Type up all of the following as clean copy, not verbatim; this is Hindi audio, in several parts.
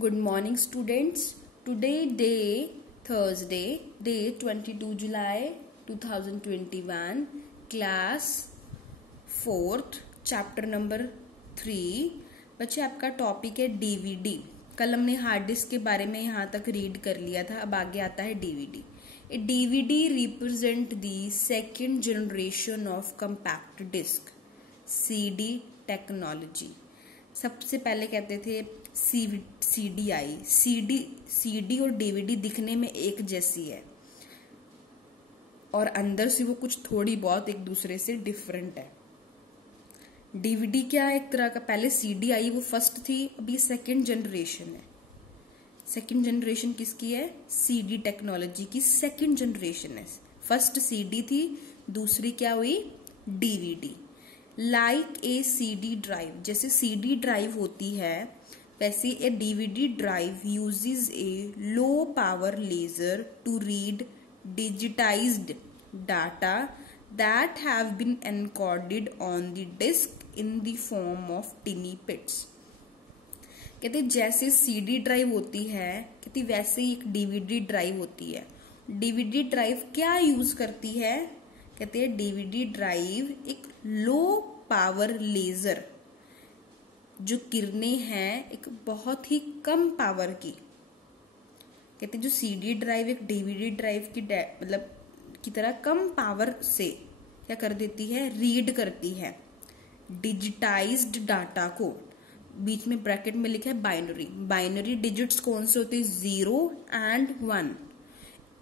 Good morning, students. Today, Thursday, day 22 July 2021, class 4th, chapter number 3. बच्चे आपका टॉपिक है डीवीडी. कल हमने हार्ड डिस्क के बारे में यहाँ तक रीड कर लिया था. अब आगे आता है DVD. A DVD represent the second generation of compact disc, CD technology. सबसे पहले कहते थे सीडी आई. सीडी और डीवीडी दिखने में एक जैसी है और अंदर से वो कुछ थोड़ी बहुत एक दूसरे से डिफरेंट है. डीवीडी क्या है? एक तरह का. पहले सीडी आई, वो फर्स्ट थी. अभी सेकंड जनरेशन है. सेकंड जनरेशन किसकी है? सीडी टेक्नोलॉजी की सेकंड जनरेशन है. फर्स्ट सीडी थी, दूसरी क्या हुई? DVD. Like a CD drive, जैसे सीडी ड्राइव होती है वैसे a DVD drive uses a low power laser to read digitized data that have been encoded on the disc in the form of tiny pits. कहते जैसे सीडी ड्राइव होती है, कहते वैसे ही एक डीवीडी ड्राइव होती है. डीवीडी ड्राइव क्या यूज करती है? कहते हैं डीवीडी ड्राइव एक लो पावर लेजर, जो किरणें हैं एक बहुत ही कम पावर की. कहते जो सीडी ड्राइव एक डीवीडी ड्राइव की मतलब की तरह कम पावर से क्या कर देती है? रीड करती है डिजिटाइज्ड डाटा को. बीच में ब्रैकेट में लिखा है बाइनरी. बाइनरी डिजिट्स कौन से होते हैं? 0 and 1.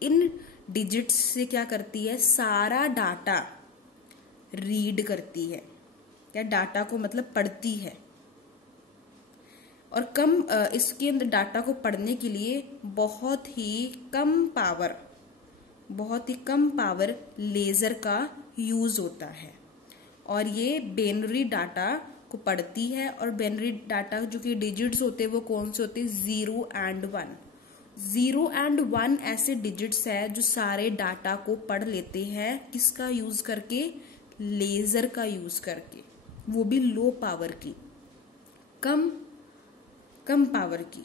इन डिजिट्स से क्या करती है? सारा डाटा रीड करती है. क्या? डाटा को मतलब पढ़ती है. और इसके अंदर डाटा को पढ़ने के लिए बहुत ही कम पावर लेजर का यूज होता है. और ये बाइनरी डाटा को पढ़ती है. और बाइनरी डाटा जो कि डिजिट्स होते हैं वो कौन से होते हैं? 0 and 1. 0 and 1 ऐसे डिजिट्स है जो सारे डाटा को पढ़ लेते हैं. किसका यूज करके? लेजर का यूज करके. वो भी लो पावर की, कम पावर की.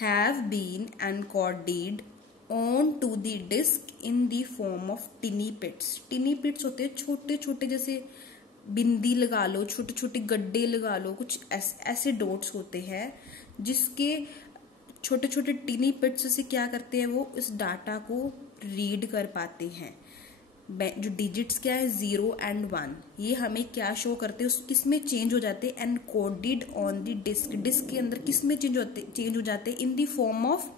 Have been encoded on to the disc in the form of tiny pits. Tiny pits होते हैं छोटे छोटे, जैसे बिंदी लगा लो, छोटे छोटे गड्ढे लगा लो, कुछ ऐसे डॉट्स होते हैं जिसके छोटे छोटे टिनी पिट्स से क्या करते हैं? वो इस डाटा को रीड कर पाते हैं. जो डिजिट्स क्या है? 0 and 1. ये हमें क्या शो करते हैं? किसमें चेंज हो जाते हैं? Encoded on the disc. Disc के अंदर किसमें चेंज हो जाते हैं? In the form of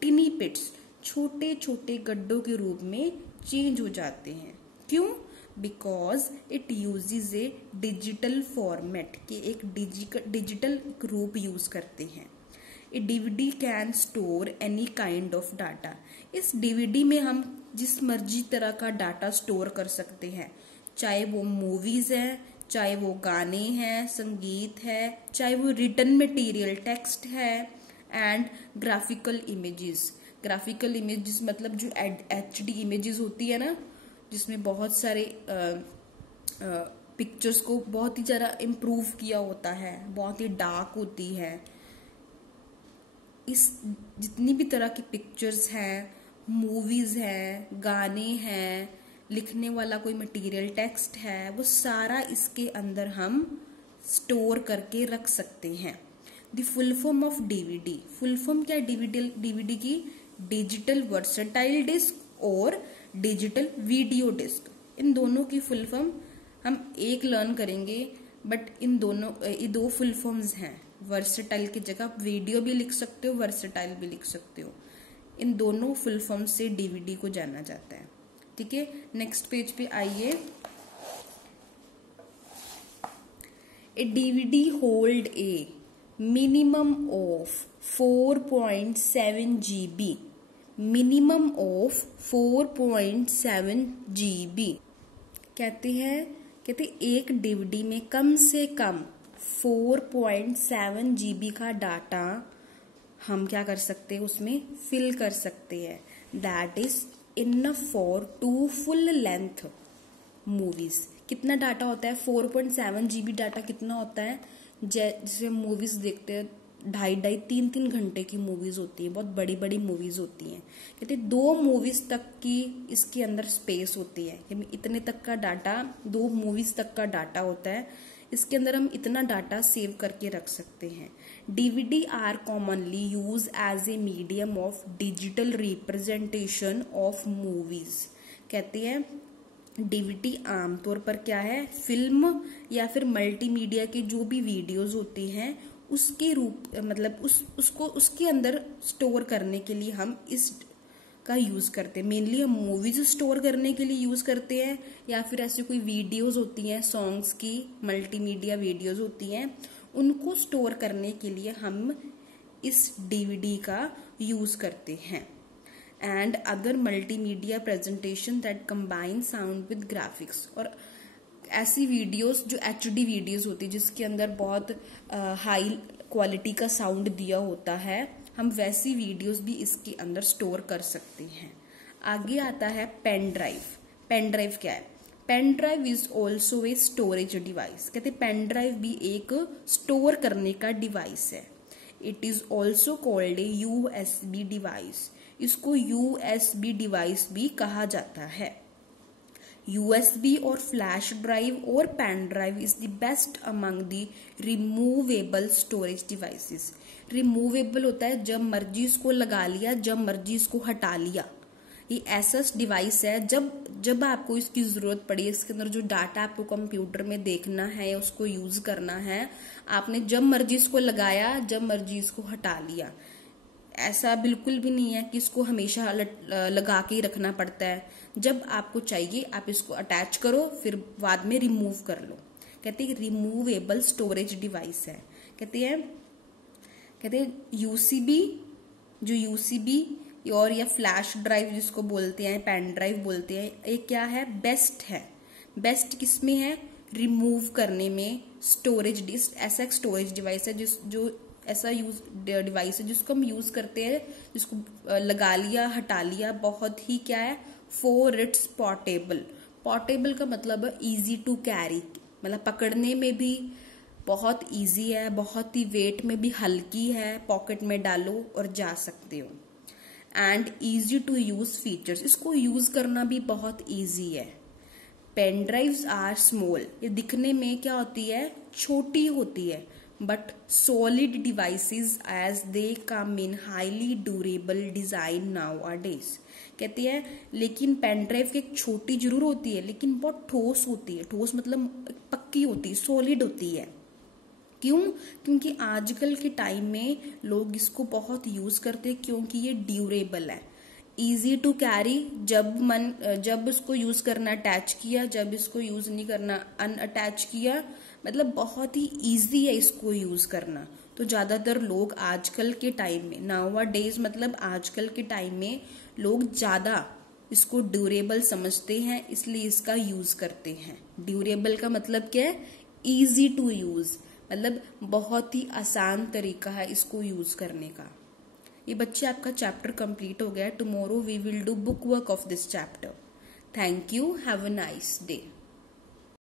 tiny pits. छोटे छोटे गड्ढों के रूप में चेंज हो जाते हैं. क्यों? Because it uses a digital format के एक डिजिटल रूप यूज करते हैं. A DVD can store any kind of data. इस डीवीडी में हम जिस मर्जी तरह का डाटा स्टोर कर सकते हैं. चाहे वो मूवीज है, चाहे वो गाने हैं, संगीत है, चाहे वो रिटन मटेरियल टेक्स्ट है, and graphical images. Graphical images मतलब जो HD इमेजेस होती है ना, जिसमें बहुत सारे पिक्चर्स को बहुत ही ज्यादा इम्प्रूव किया होता है, बहुत ही डार्क होती है. इस जितनी भी तरह की पिक्चर्स हैं, मूवीज हैं, गाने हैं, लिखने वाला कोई मटेरियल टेक्स्ट है, वो सारा इसके अंदर हम स्टोर करके रख सकते हैं. The full form of DVD. Full form क्या है डीवीडी की? डिजिटल वर्सेटाइल डिस्क और डिजिटल वीडियो डिस्क. इन दोनों की फुल फॉर्म हम एक लर्न करेंगे, बट ये दो फुल फॉर्म्स हैं. वर्सेटाइल की जगह वीडियो भी लिख सकते हो, वर्सेटाइल भी लिख सकते हो. इन दोनों फुल फॉर्म से डीवीडी को जाना जाता है. ठीक है, नेक्स्ट पेज पे आइए. A DVD hold a minimum of 4.7 GB. Minimum of 4.7 GB. कहते एक डीवीडी में कम से कम 4.7 GB का डाटा हम क्या कर सकते हैं? उसमें फिल कर सकते हैं. That is enough for 2 full length movies. कितना डाटा होता है? 4.7 GB डाटा कितना होता है? जैसे मूवीज देखते हैं 2.5 3 घंटे की मूवीज होती हैं, बहुत बड़ी बड़ी मूवीज होती हैं। कहते 2 मूवीज तक की इसके अंदर स्पेस होती है, इतने तक का डाटा, 2 मूवीज तक का डाटा होता है। इसके अंदर हम इतना डाटा सेव करके रख सकते हैं। DVD are commonly use as a medium of digital representation of movies. कहते हैं डीवीडी आमतौर पर क्या है, फिल्म या फिर मल्टीमीडिया के जो भी वीडियोस होती हैं उसके रूप मतलब उसको उसके अंदर स्टोर करने के लिए हम इस का यूज करते हैं। मेनली हम मूवीज स्टोर करने के लिए यूज करते हैं, या फिर ऐसी कोई वीडियोस होती हैं सॉन्ग्स की, मल्टीमीडिया वीडियोस होती हैं, उनको स्टोर करने के लिए हम इस डीवीडी का यूज करते हैं। And other multimedia presentation that combine sound with graphics. और ऐसी वीडियोस जो एचडी वीडियोस होती है जिसके अंदर बहुत हाई क्वालिटी का साउंड दिया होता है, हम वैसी वीडियोस भी इसके अंदर स्टोर कर सकते हैं। आगे आता है पेन ड्राइव। पेन ड्राइव क्या है? Pen drive is also a storage device. कहते पेन ड्राइव भी एक स्टोर करने का डिवाइस है। It is also called a USB device. इसको यूएसबी डिवाइस भी कहा जाता है। यूएसबी और फ्लैश ड्राइव और pen drive is the best among the removable storage devices. Removable होता है जब मर्जी इसको लगा लिया, जब मर्जी इसको हटा लिया। ये ऐसा डिवाइस है जब आपको इसकी जरूरत पड़ी, इसके अंदर जो डाटा आपको कंप्यूटर में देखना है या उसको यूज करना है, आपने जब मर्जी इसको लगाया, जब मर्जी इसको हटा लिया। ऐसा बिल्कुल भी नहीं है कि इसको हमेशा लगा के ही रखना पड़ता है। जब आपको चाहिए आप इसको अटैच करो, फिर बाद में रिमूव कर लो। कहते हैं रिमूवेबल स्टोरेज डिवाइस है। कहते हैं यूसीबी, जो यूसीबी और या फ्लैश ड्राइव जिसको बोलते हैं, पेन ड्राइव बोलते हैं, ये क्या है? बेस्ट है। बेस्ट किसमें है? रिमूव करने में। स्टोरेज ऐसा एक स्टोरेज डिवाइस है जो ऐसा डिवाइस है जिसको हम यूज करते हैं, जिसको लगा लिया, हटा लिया, बहुत ही क्या है, फॉर इट्स पोर्टेबल। पोर्टेबल का मतलब है इजी टू कैरी, मतलब पकड़ने में भी बहुत इजी है, बहुत ही वेट में भी हल्की है, पॉकेट में डालो और जा सकते हो। And easy to use features, इसको यूज करना भी बहुत इजी है। पेन ड्राइव्स आर स्मॉल, ये दिखने में क्या होती है? छोटी होती है, but solid devices as they come in highly durable design nowadays. कहते हैं लेकिन पेन ड्राइव की एक छोटी जरूर होती है लेकिन बहुत ठोस होती है। ठोस मतलब पक्की होती है, सॉलिड होती है। क्यों? क्योंकि आजकल के टाइम में लोग इसको बहुत यूज करते हैं, क्योंकि ये ड्यूरेबल है, इजी टू कैरी। जब इसको यूज करना अटैच किया, जब इसको यूज नहीं करना अनअटैच किया, मतलब बहुत ही इजी है इसको यूज करना। तो ज्यादातर लोग आजकल के टाइम में, नाउअडेज मतलब आजकल के टाइम में लोग ज्यादा इसको ड्यूरेबल समझते हैं, इसलिए इसका यूज करते हैं। ड्यूरेबल का मतलब क्या है? इजी टू यूज, मतलब बहुत ही आसान तरीका है इसको यूज करने का। ये बच्चे आपका चैप्टर कंप्लीट हो गया। Tomorrow we will do book work of this chapter. Thank you, have a nice day.